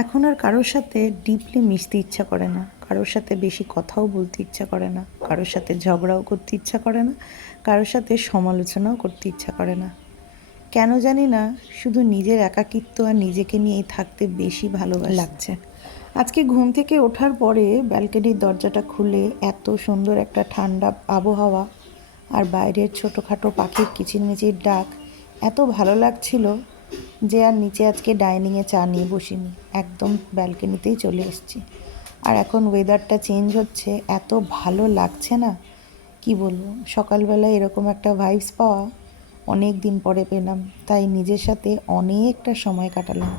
এখন আর কারোর সাথে ডিপলি মিশতে ইচ্ছা করে না। কারোর সাথে বেশি কথাও বলতে ইচ্ছা করে না। কারোর সাথে ঝগড়াও করতে ইচ্ছা করে না। কারোর সাথে সমালোচনাও করতে ইচ্ছা করে না। কেন জানি না শুধু নিজের একাকিত্ব আর নিজেকে নিয়েই থাকতে বেশি ভালো লাগছে। আজকে ঘুম থেকে ওঠার পরে ব্যালকনির দরজাটা খুলে এত সুন্দর একটা ঠান্ডা আবহাওয়া আর বাইরের ছোটোখাটো পাখির কিচিরমিচির ডাক এত ভালো লাগছিল যে আর নিচে আজকে ডাইনিংয়ে চা নিয়ে বসিনি, একদম ব্যালকনিতেই চলে এসেছি। আর এখন ওয়েদারটা চেঞ্জ হচ্ছে, এত ভালো লাগছে না, কি বলব? সকালবেলায় এরকম একটা ভাইবস পাওয়া, অনেক দিন পরে পেলাম, তাই নিজের সাথে অনেকটা সময় কাটালাম।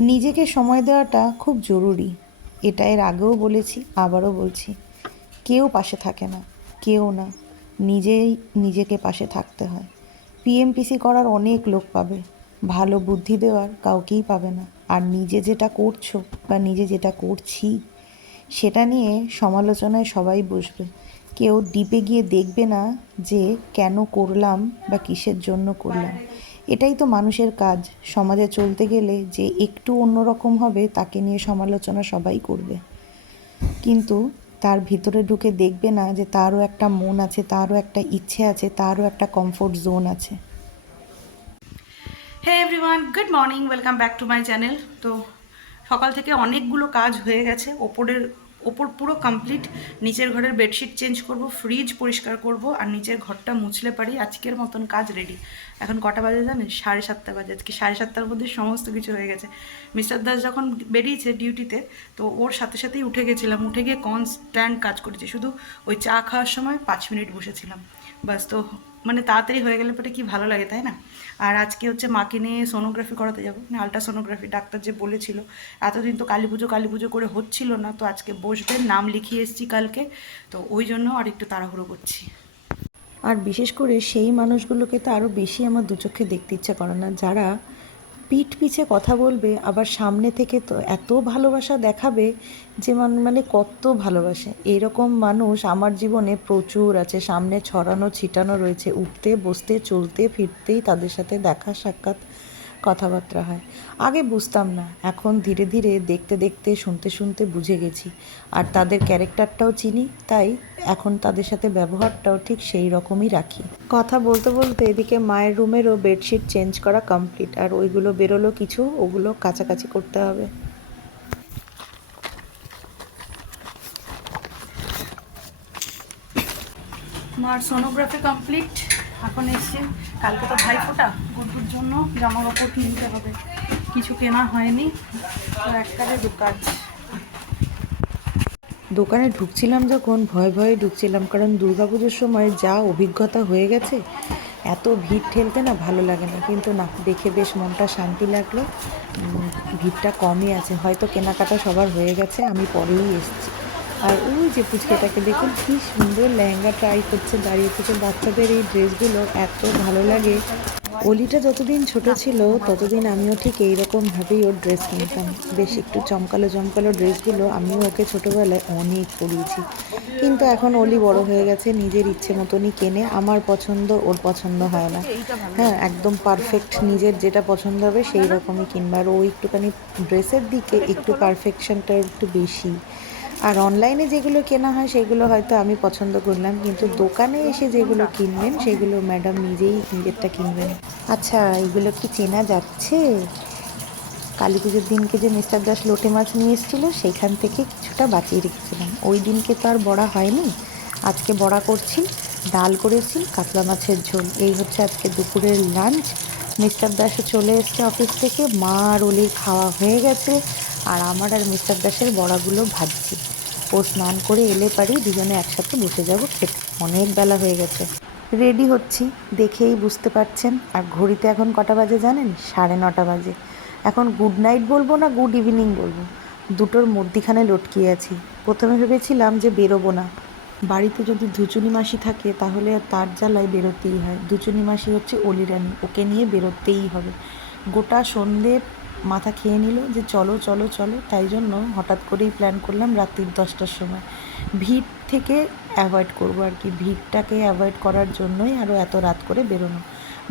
নিজেকে সময় দেওয়াটা খুব জরুরি, এটা এর আগেও বলেছি, আবারও বলছি, কেউ পাশে থাকে না, কেউ না, নিজেই নিজেকে পাশে থাকতে হয়। পিএমপিসি করার অনেক লোক পাবে ভালো বুদ্ধি দেওয়ার কাউকেই পাবে না। আর নিজে যেটা করছ বা নিজে যেটা করছি, সেটা নিয়ে সমালোচনায় সবাই বসবে। কেউ ডিপে গিয়ে দেখবে না যে কেন করলাম বা কিসের জন্য করলাম। এটাই তো মানুষের কাজ। সমাজে চলতে গেলে যে একটু অন্যরকম হবে, তাকে নিয়ে সমালোচনা সবাই করবে। কিন্তু তার ভিতরে ঢুকে দেখবে না যে তারও একটা মন আছে, তারও একটা ইচ্ছে আছে, তারও একটা কমফোর্ট জোন আছে। Hey everyone good morning welcome back to my channel তো সকাল থেকে অনেকগুলো কাজ হয়ে গেছে। ওপরের, ওপর পুরো কমপ্লিট নিচের ঘরের বেডশিট চেঞ্জ করব ফ্রিজ পরিষ্কার করব, আর নিচের ঘরটা মুছলে পারি। আজকের মতন কাজ রেডি এখন কটা বাজে জানেন? সাড়ে সাতটা বাজে। আজকে সাড়ে সাতটার মধ্যে সমস্ত কিছু হয়ে গেছে। মিস্টার দাস যখন বেরিয়েছে ডিউটিতে তো ওর সাথে সাথেই উঠে গেছিলাম। উঠে গিয়ে কনস্ট্যান্ট কাজ করেছি। শুধু ওই চা খাওয়ার সময় পাঁচ মিনিট বসেছিলাম। বাস তো মানে তাড়াতাড়ি হয়ে গেলে পরে কি ভালো লাগে, তাই না? আর আজকে হচ্ছে মাকে নিয়ে সোনোগ্রাফি করাতে যাব মানে আলট্রাসোনোগ্রাফি ডাক্তার যে বলেছিল। এতদিন তো কালী পুজো কালী পুজো করে হচ্ছিল না, তো আজকে বসবেন, নাম লিখিয়ে এসছি কালকে, তো ওই জন্য আর একটু তাড়াহুড়ো করছি। আর বিশেষ করে সেই মানুষগুলোকে তো আরও বেশি আমার দুচক্ষে দেখতে ইচ্ছা করে না, যারা পিঠ পিছে কথা বলবে, আবার সামনে থেকে তো এত ভালোবাসা দেখাবে যে মান- মানে কত ভালোবাসে। এরকম মানুষ আমার জীবনে প্রচুর আছে। সামনে ছড়ানো, ছিটানো রয়েছে। উঠতে, বসতে, চলতে, ফিরতেই তাদের সাথে দেখা, সাক্ষাৎ কথাবার্তা হয়। আগে বুঝতাম না, এখন ধীরে ধীরে দেখতে দেখতে, শুনতে শুনতে বুঝে গেছি। আর তাদের ক্যারেক্টারটাও চিনি, তাই এখন তাদের সাথে ব্যবহারটাও ঠিক সেই রকমই রাখি। কথা বলতে বলতে এদিকে মায়ের রুমেরও বেডশিট চেঞ্জ করা কমপ্লিট, আর ওইগুলো বেরোলো কিছু, ওগুলো কাছাকাছি করতে হবে। মার সোনোগ্রাফি কমপ্লিট, এখন এসছে। কালকে তো ভাই ফোটা, গুড্ডুর জন্য জামা কাপড় কিনতে হবে কিছু কেনা হয়নি, তো এক দোকানে ঢুকছিলাম যখন, ভয় ভয়ে ঢুকছিলাম, কারণ দুর্গাপুজোর সময় যা অভিজ্ঞতা হয়ে গেছে, এত ভিড় ঠেলতে না ভালো লাগে না। কিন্তু না, দেখে বেশ মনটা শান্তি লাগল। ভিড়টা কমই আছে, হয়তো কেনাকাটা সবার হয়ে গেছে, আমি পরেই এসেছি। আর ওই যে পুচকেটাকে দেখুন, কি সুন্দর লেহেঙ্গা ট্রাই করছে দাঁড়িয়ে থেকে। বাচ্চাদের এই ড্রেসগুলো এত ভালো লাগে। অলিটা যতদিন ছোট ছিল, ততদিন আমিও ঠিক এইরকমভাবেই ওর ড্রেস কিনতাম। বেশ একটু চমকালো চমকালো ড্রেসগুলো আমিও ওকে ছোটোবেলায় অনেক পরিয়েছি। কিন্তু এখন অলি বড় হয়ে গেছে, নিজের ইচ্ছে মতনই কেনে। আমার পছন্দ, ওর পছন্দ হয় না। হ্যাঁ একদম পারফেক্ট নিজের যেটা পছন্দ হবে সেই রকমই কিনবে আর ও একটুখানি ড্রেসের দিকে একটু পারফেকশনটা একটু বেশি। আর অনলাইনে যেগুলো কেনা হয়, সেগুলো হয়তো আমি পছন্দ করলাম, কিন্তু দোকানে এসে যেগুলো কিনবেন, সেগুলো ম্যাডাম নিজেই নিজেরটা কিনবেন। আচ্ছা এগুলো কি চেনা যাচ্ছে? কালী পুজোর দিনকে যে মিস্টার দাস লোটে মাছ নিয়ে এসেছিল সেইখান থেকে কিছুটা বাঁচিয়ে রেখেছিলাম। ওই দিনকে তো আর বড়া হয়নি। আজকে বড়া করছি, ডাল করেছি, কাতলা মাছের ঝোল। এই হচ্ছে আজকে দুপুরের লাঞ্চ মিস্টার দাসও চলে এসছে অফিস থেকে। মা আর ওলির খাওয়া হয়ে গেছে। আর আমার আর মিস্টার দাসের বড়াগুলো ভাজছি। ও স্নান করে এলে পারি দুজনে একসাথে বসে যাব খেতে। অনেক বেলা হয়ে গেছে। রেডি হচ্ছি, দেখেই বুঝতে পারছেন। আর ঘড়িতে এখন কটা বাজে জানেন? সাড়ে নটা বাজে। এখন গুড নাইট বলব না গুড ইভিনিং বলব? দুটোর মধ্যিখানে লটকিয়ে আছি। প্রথমে ভেবেছিলাম যে বেরোবো না। বাড়িতে যদি ধুচুনি মাসি থাকে, তাহলে তার জ্বালায় বেরোতেই হয়। ধুচুনি মাসি হচ্ছে অলিরানি। ওকে নিয়ে বেরোতেই হবে। গোটা সন্ধে মাথা খেয়ে নিল যে চলো চলো চলো। তাই জন্য হঠাৎ করেই প্ল্যান করলাম রাত্রির দশটার সময়। ভিড় থেকে অ্যাভয়েড করব আর কি। ভিড়টাকে অ্যাভয়েড করার জন্যই আরও এত রাত করে বেরোনো।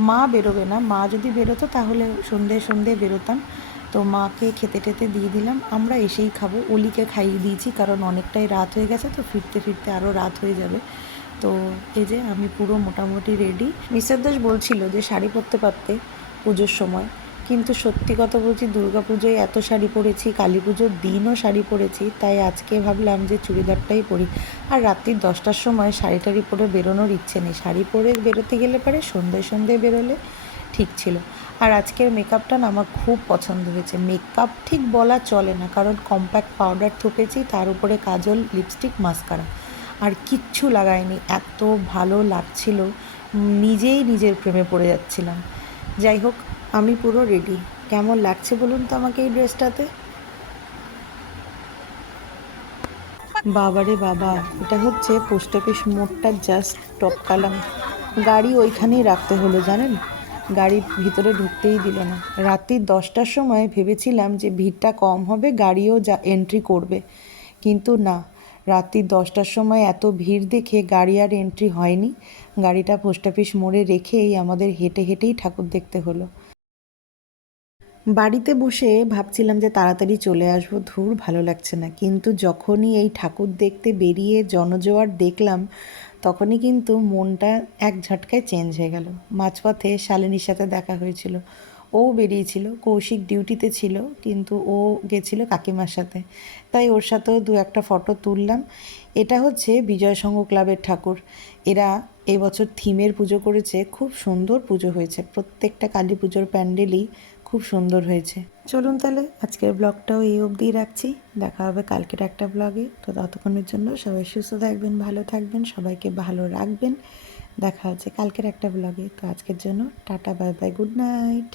মা বেরোবে না। মা যদি বেরোতো তাহলে সন্ধে সন্ধে বেরোতাম। তো মাকে খেতে টেতে দিয়ে দিলাম। আমরা এসেই খাব। অলিকে খাইয়ে দিয়েছি কারণ অনেকটাই রাত হয়ে গেছে তো ফিরতে ফিরতে আরও রাত হয়ে যাবে। তো এই যে আমি পুরো মোটামুটি রেডি মিস্টার দাস বলছিল যে শাড়ি পরতে পারতে পুজোর সময়। কিন্তু সত্যি কথা বলছি পুজোয় এত শাড়ি পরেছি কালী পুজোর দিনও শাড়ি পরেছি, তাই আজকে ভাবলাম যে চুড়িদারটাই পরি। আর রাত্রির দশটার সময় শাড়ি টাড়ি পরে বেরোনোর ইচ্ছে নেই। শাড়ি পরে বেরোতে গেলে পারে সন্ধ্যায় সন্ধ্যায় বেরোলে ঠিক ছিল। আর আজকের মেকআপটা না আমার খুব পছন্দ হয়েছে। মেকআপ ঠিক বলা চলে না, কারণ কম্প্যাক্ট পাউডার থুপেছি, তার উপরে কাজল লিপস্টিক, মাস্কারা। আর কিচ্ছু লাগায়নি এত ভালো লাগছিল, নিজেই নিজের প্রেমে পড়ে যাচ্ছিলাম। যাই হোক আমি পুরো রেডি কেমন লাগছে বলুন তো আমাকে এই ড্রেসটাতে? বাবারে বাবা, এটা হচ্ছে পোস্ট অফিস মোড়টা জাস্ট টপকালাম গাড়ি ওইখানেই রাখতে হলো, জানেন? গাড়ির ভিতরে ঢুকতেই দিল না। রাত্রির দশটার সময় ভেবেছিলাম যে ভিড়টা কম হবে, গাড়িও যা এন্ট্রি করবে। কিন্তু না রাত্রির দশটার সময় এত ভিড় দেখে গাড়ি আর এন্ট্রি হয়নি। গাড়িটা পোস্ট অফিস মোড়ে রেখেই আমাদের হেঁটে হেঁটেই ঠাকুর দেখতে হলো। বাড়িতে বসে ভাবছিলাম যে তাড়াতাড়ি চলে আসব, ধুর ভালো লাগছে না। কিন্তু যখনই এই ঠাকুর দেখতে বেরিয়ে জনজোয়ার দেখলাম, তখনই কিন্তু মনটা এক ঝটকায় চেঞ্জ হয়ে গেল। মাঝপথে শালিনীর সাথে দেখা হয়েছিল। ও বেরিয়েছিল, কৌশিক ডিউটিতে ছিল, কিন্তু ও গেছিল কাকিমার সাথে। তাই ওর সাথেও দু একটা ফটো তুললাম। এটা হচ্ছে বিজয় সংঘ ক্লাবের ঠাকুর। এরা এবছর থিমের পুজো করেছে। খুব সুন্দর পুজো হয়েছে। প্রত্যেকটা কালী পুজোর প্যান্ডেলই খুব সুন্দর হয়েছে। চলুন তাহলে আজকের ব্লগটাও এই অবধিই রাখছি। দেখা হবে কালকের একটা ব্লগে। তো ততক্ষণের জন্য সবাই সুস্থ থাকবেন, ভালো থাকবেন, সবাইকে ভালো রাখবেন। দেখা হচ্ছে কালকের একটা ব্লগে। তো আজকের জন্য tata, bye bye, good night.